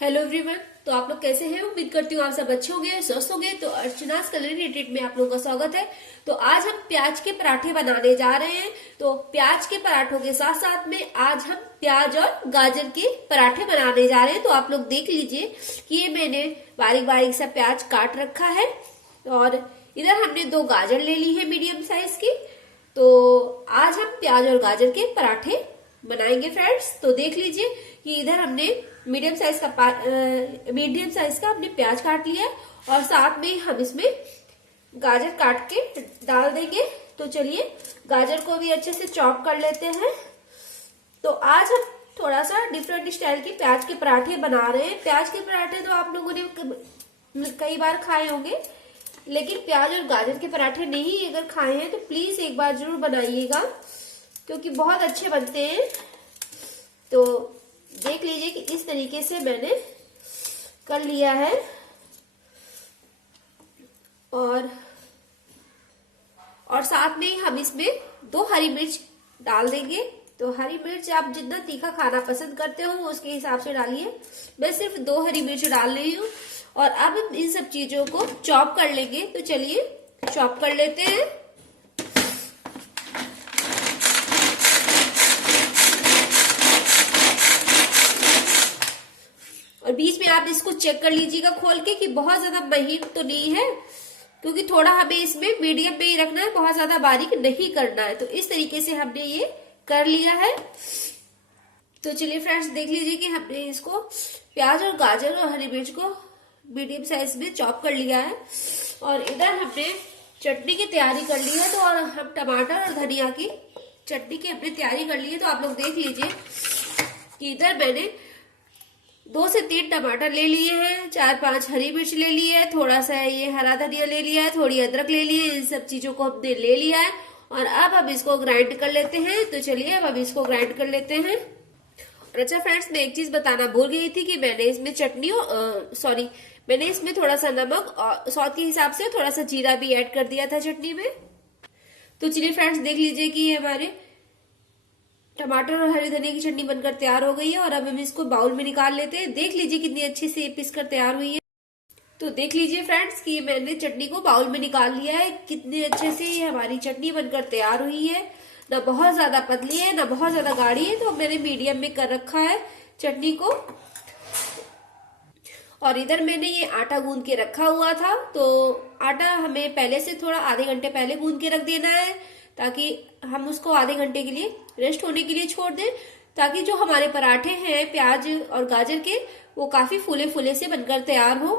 Hello everyone. तो आप लोग कैसे हैं? उम्मीद करती हूँ आप सब अच्छे होंगे, स्वस्थ होंगे। तो अर्चनास कलरी ट्रीट में आप लोगों का स्वागत है। तो आज हम प्याज के पराठे बनाने जा रहे हैं। तो प्याज के पराठों के साथ साथ में आज हम प्याज और गाजर के पराठे बनाने जा रहे हैं। तो आप लोग देख लीजिए कि ये मैंने बारीक बारीक सा प्याज काट रखा है और इधर हमने 2 गाजर ले ली है मीडियम साइज की। तो आज हम प्याज और गाजर के पराठे बनाएंगे फ्रेंड्स। तो देख लीजिए कि इधर हमने मीडियम साइज का हमने प्याज काट लिया है और साथ में हम इसमें गाजर काट के डाल देंगे। तो चलिए गाजर को भी अच्छे से चॉप कर लेते हैं। तो आज हम थोड़ा सा डिफरेंट स्टाइल के प्याज के पराठे बना रहे हैं। प्याज के पराठे तो आप लोगों ने कई बार खाए होंगे, लेकिन प्याज और गाजर के पराठे नहीं अगर खाए हैं तो प्लीज एक बार जरूर बनाइएगा, क्योंकि बहुत अच्छे बनते हैं। तो देख लीजिए कि इस तरीके से मैंने कर लिया है और साथ में हम इसमें 2 हरी मिर्च डाल देंगे। तो हरी मिर्च आप जितना तीखा खाना पसंद करते हो उसके हिसाब से डालिए। मैं सिर्फ 2 हरी मिर्च डाल रही हूँ और अब हम इन सब चीजों को चॉप कर लेंगे। तो चलिए चॉप कर लेते हैं। और बीच में आप इसको चेक कर लीजिएगा खोल के कि बहुत ज्यादा महीन तो नहीं है, क्योंकि थोड़ा हमें इसमें मीडियम पे ही रखना है, बहुत ज्यादा बारीक नहीं करना है। तो इस तरीके से हमने ये कर लिया है। तो चलिए फ्रेंड्स देख लीजिए कि हमने इसको प्याज और गाजर और हरी मिर्च को मीडियम साइज में चॉप कर लिया है और इधर हमने चटनी की तैयारी कर ली है। तो और हम टमाटर और धनिया की चटनी की हमने तैयारी कर ली है। तो आप लोग देख लीजिए कि इधर मैंने 2 से 3 टमाटर ले लिए हैं, 4-5 हरी मिर्च ले ली है, थोड़ा सा ये हरा धनिया ले लिया है, थोड़ी अदरक ले ली है। इन सब चीजों को हमने ले लिया है और अब हम इसको ग्राइंड कर लेते हैं। तो चलिए अब हम इसको ग्राइंड कर लेते हैं। और अच्छा फ्रेंड्स, मैं एक चीज बताना भूल गई थी कि मैंने इसमें मैंने इसमें थोड़ा सा नमक और स्वाद के हिसाब से थोड़ा सा जीरा भी ऐड कर दिया था चटनी में। तो चलिए फ्रेंड्स देख लीजिए कि ये हमारे टमाटर और हरी धनिया की चटनी बनकर तैयार हो गई है और अब हम इसको बाउल में निकाल लेते हैं। देख लीजिए कितनी अच्छे से पीस कर तैयार हुई है। तो देख लीजिए फ्रेंड्स कि मैंने चटनी को बाउल में निकाल लिया है। कितनी अच्छे से ये हमारी चटनी बनकर तैयार हुई है। ना बहुत ज्यादा पतली है ना बहुत ज्यादा गाढ़ी है। तो मैंने मीडियम में कर रखा है चटनी को। और इधर मैंने ये आटा गूंद के रखा हुआ था। तो आटा हमें पहले से थोड़ा आधे घंटे पहले गूंद के रख देना है, ताकि हम उसको आधे घंटे के लिए रेस्ट होने के लिए छोड़ दें, ताकि जो हमारे पराठे हैं प्याज और गाजर के वो काफी फूले फूले से बनकर तैयार हो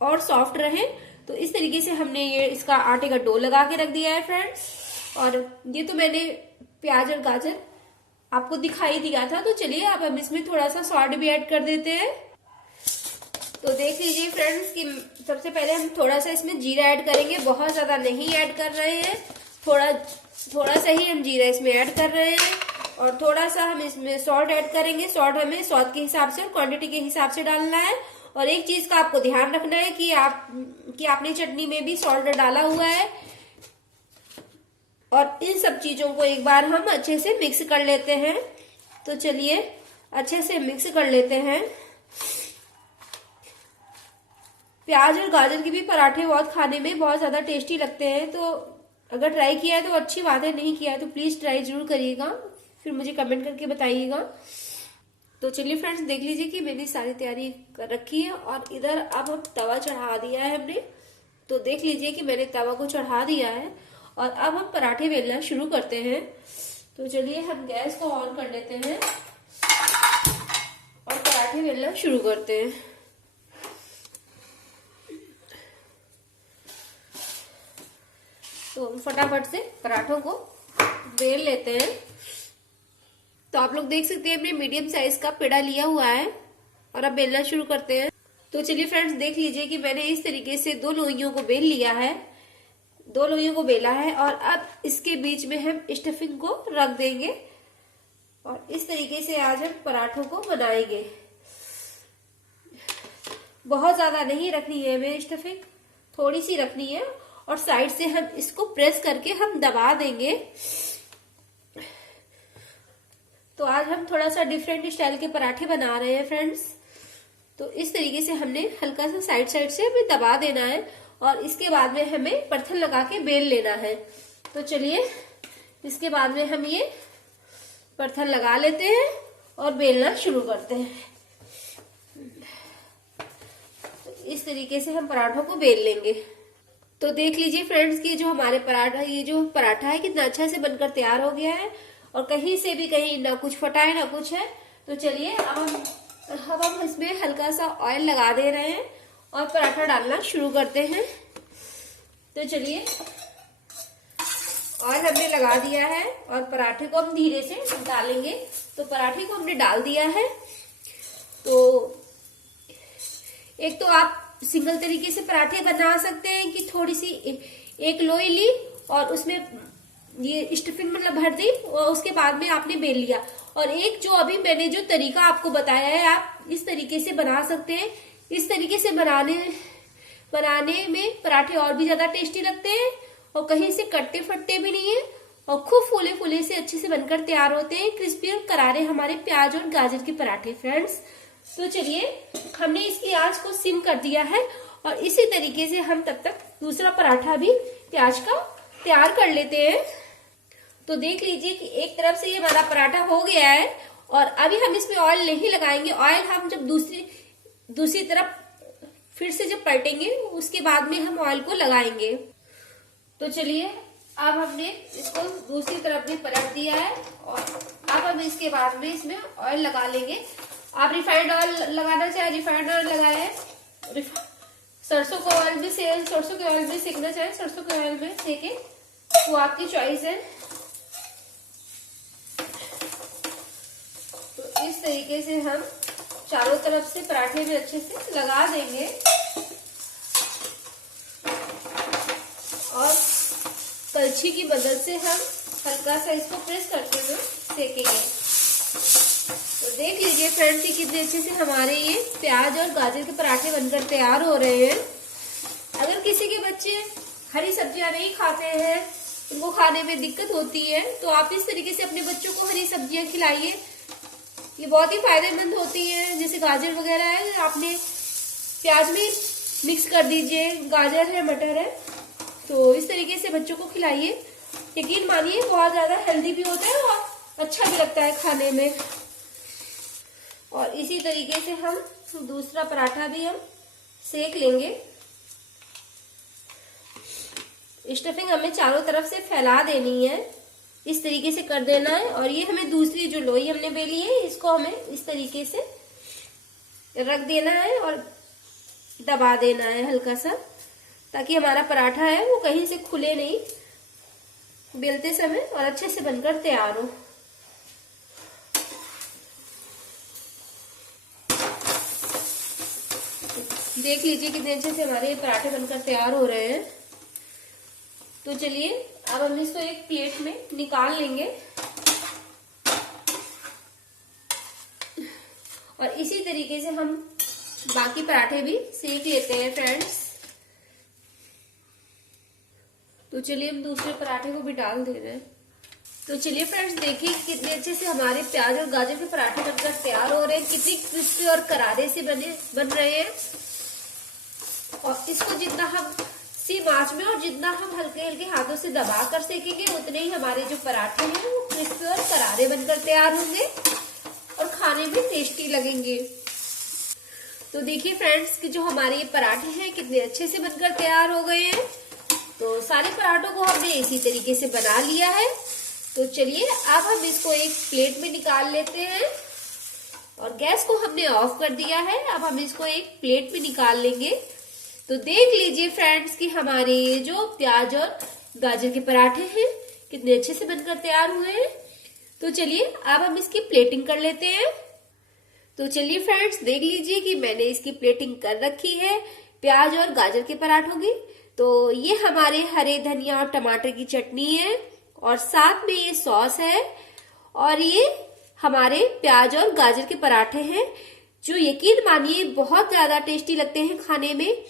और सॉफ्ट रहे। तो इस तरीके से हमने ये इसका आटे का डो लगा के रख दिया है फ्रेंड्स। और ये तो मैंने प्याज और गाजर आपको दिखाई दिया था। तो चलिए अब हम इसमें थोड़ा सा सॉल्ट भी ऐड कर देते हैं। तो देख लीजिए फ्रेंड्स कि सबसे पहले हम थोड़ा सा इसमें जीरा ऐड करेंगे, बहुत ज्यादा नहीं ऐड कर रहे हैं, थोड़ा सा ही हम जीरा इसमें ऐड कर रहे हैं। और थोड़ा सा हम इसमें सॉल्ट ऐड करेंगे। सॉल्ट हमें स्वाद के हिसाब से और क्वांटिटी के हिसाब से डालना है। और एक चीज का आपको ध्यान रखना है कि आपने चटनी में भी सॉल्ट डाला हुआ है। और इन सब चीजों को एक बार हम अच्छे से मिक्स कर लेते हैं। तो चलिए अच्छे से मिक्स कर लेते हैं। प्याज और गाजर के भी पराठे बहुत खाने में बहुत ज्यादा टेस्टी लगते हैं। तो अगर ट्राई किया है तो अच्छी बात है, नहीं किया है तो प्लीज ट्राई जरूर करिएगा, फिर मुझे कमेंट करके बताइएगा। तो चलिए फ्रेंड्स देख लीजिए कि मैंने सारी तैयारी कर रखी है और इधर अब हम तवा चढ़ा दिया है हमने। तो देख लीजिए कि मैंने तवा को चढ़ा दिया है और अब हम पराठे बेलना शुरू करते हैं। तो चलिए हम गैस को ऑन कर लेते हैं और पराठे बेलना शुरू करते हैं। तो हम फटाफट से पराठों को बेल लेते हैं। तो आप लोग देख सकते हैं हमने मीडियम साइज का पेड़ा लिया हुआ है और अब बेलना शुरू करते हैं। तो चलिए फ्रेंड्स देख लीजिए कि मैंने इस तरीके से 2 लोइयों को बेल लिया है, 2 लोइयों को बेला है और अब इसके बीच में हम स्टफिंग को रख देंगे और इस तरीके से आज हम पराठों को बनाएंगे। बहुत ज्यादा नहीं रखनी है हमें स्टफिंग, थोड़ी सी रखनी है और साइड से हम इसको प्रेस करके हम दबा देंगे। तो आज हम थोड़ा सा डिफरेंट स्टाइल के पराठे बना रहे हैं फ्रेंड्स। तो इस तरीके से हमने हल्का सा साइड साइड से हमें दबा देना है और इसके बाद में हमें परथन लगा के बेल लेना है। तो चलिए इसके बाद में हम ये परथन लगा लेते हैं और बेलना शुरू करते हैं। तो इस तरीके से हम पराठों को बेल लेंगे। तो देख लीजिए फ्रेंड्स कि जो हमारे ये जो पराठा है कितना अच्छा से बनकर तैयार हो गया है और कहीं से भी कहीं ना कुछ फटा है ना कुछ है। तो चलिए अब हम इसमें हल्का सा ऑयल लगा दे रहे हैं और पराठा डालना शुरू करते हैं। तो चलिए ऑयल हमने लगा दिया है और पराठे को हम धीरे से डालेंगे। तो पराठे को हमने डाल दिया है। तो एक तो आप सिंगल तरीके से पराठे बना सकते हैं कि थोड़ी सी एक लोई ली और उसमें ये स्टफिंग मतलब भर दी और उसके बाद में आपने बेल लिया। और एक जो अभी मैंने जो तरीका आपको बताया है आप इस तरीके से बना सकते हैं। इस तरीके से बनाने में पराठे और भी ज्यादा टेस्टी लगते हैं और कहीं से कटते फटते भी नहीं है और खूब फूले फूले से अच्छे से बनकर तैयार होते हैं। क्रिस्पी और करारे हमारे प्याज और गाजर के पराठे फ्रेंड्स। तो चलिए हमने इसकी आंच को सिम कर दिया है और इसी तरीके से हम तब तक दूसरा पराठा भी प्याज का तैयार कर लेते हैं। तो देख लीजिए कि एक तरफ से ये हमारा पराठा हो गया है और अभी हम इसमें ऑयल नहीं लगाएंगे। ऑयल हम जब दूसरी तरफ फिर से जब पलटेंगे उसके बाद में हम ऑयल को लगाएंगे। तो चलिए अब हमने इसको दूसरी तरफ भी पलट दिया है और अब हम इसके बाद में इसमें ऑयल लगा लेंगे। आप रिफाइंड ऑयल लगाना चाहे रिफाइंड ऑयल लगाए, सरसों के ऑयल में सेकना चाहे सरसों के ऑयल में सेके, वो आपकी चॉइस है। तो इस तरीके से हम चारों तरफ से पराठे में अच्छे से लगा देंगे और कलछी की मदद से हम हल्का सा इसको प्रेस करते हुए सेकेंगे। तो देख लीजिए फ्रेंड्स कि कितने अच्छे से हमारे ये प्याज और गाजर के पराठे बनकर तैयार हो रहे हैं। अगर किसी के बच्चे हरी सब्जियां नहीं खाते हैं, उनको खाने में दिक्कत होती है, तो आप इस तरीके से अपने बच्चों को हरी सब्जियां खिलाइए। ये बहुत ही फायदेमंद होती है। जैसे गाजर वगैरह है, आपने प्याज में मिक्स कर दीजिए, गाजर है, मटर है, तो इस तरीके से बच्चों को खिलाइए। यकीन मानिए बहुत ज्यादा हेल्दी भी होता है और अच्छा भी लगता है खाने में। और इसी तरीके से हम दूसरा पराठा भी हम सेक लेंगे। स्टफिंग हमें चारों तरफ से फैला देनी है, इस तरीके से कर देना है। और ये हमें दूसरी जो लोई हमने बेली है इसको हमें इस तरीके से रख देना है और दबा देना है हल्का सा, ताकि हमारा पराठा है वो कहीं से खुले नहीं बेलते समय और अच्छे से बनकर तैयार हो। देख लीजिए कितने अच्छे से हमारे पराठे बनकर तैयार हो रहे हैं। तो चलिए अब हम इसको एक प्लेट में निकाल लेंगे और इसी तरीके से हम बाकी पराठे भी सेक लेते हैं फ्रेंड्स। तो चलिए हम दूसरे पराठे को भी डाल दे रहे हैं। तो चलिए फ्रेंड्स देखिए कितने अच्छे से हमारे प्याज और गाजर के पराठे बनकर तैयार हो रहे हैं, कितनी क्रिस्पी और करारे से बन रहे हैं। और इसको जितना हम सिम आंच में और जितना हम हल्के हल्के हाथों से दबा कर सेकेंगे उतने ही हमारे जो पराठे हैं वो क्रिस्पी और करारे बनकर तैयार होंगे और खाने में टेस्टी लगेंगे। तो देखिए फ्रेंड्स कि जो हमारे ये पराठे हैं कितने अच्छे से बनकर तैयार हो गए हैं। तो सारे पराठों को हमने इसी तरीके से बना लिया है। तो चलिए अब हम इसको एक प्लेट में निकाल लेते हैं और गैस को हमने ऑफ कर दिया है। अब हम इसको एक प्लेट में निकाल लेंगे। तो देख लीजिए फ्रेंड्स कि हमारे ये जो प्याज और गाजर के पराठे हैं कितने अच्छे से बनकर तैयार हुए हैं। तो चलिए अब हम इसकी प्लेटिंग कर लेते हैं। तो चलिए फ्रेंड्स देख लीजिए कि मैंने इसकी प्लेटिंग कर रखी है प्याज और गाजर के पराठों की। तो ये हमारे हरे धनिया और टमाटर की चटनी है और साथ में ये सॉस है और ये हमारे प्याज और गाजर के पराठे हैं जो यकीन मानिए बहुत ज्यादा टेस्टी लगते हैं खाने में।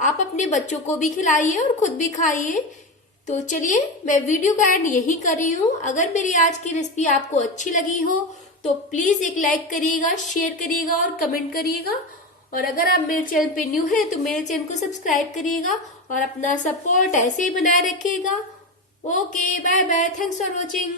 आप अपने बच्चों को भी खिलाइए और खुद भी खाइए। तो चलिए मैं वीडियो का एंड यही कर रही हूँ। अगर मेरी आज की रेसिपी आपको अच्छी लगी हो तो प्लीज एक लाइक करिएगा, शेयर करिएगा और कमेंट करिएगा। और अगर आप मेरे चैनल पे न्यू है तो मेरे चैनल को सब्सक्राइब करिएगा और अपना सपोर्ट ऐसे ही बनाए रखिएगा। Okay, bye bye, thanks for watching.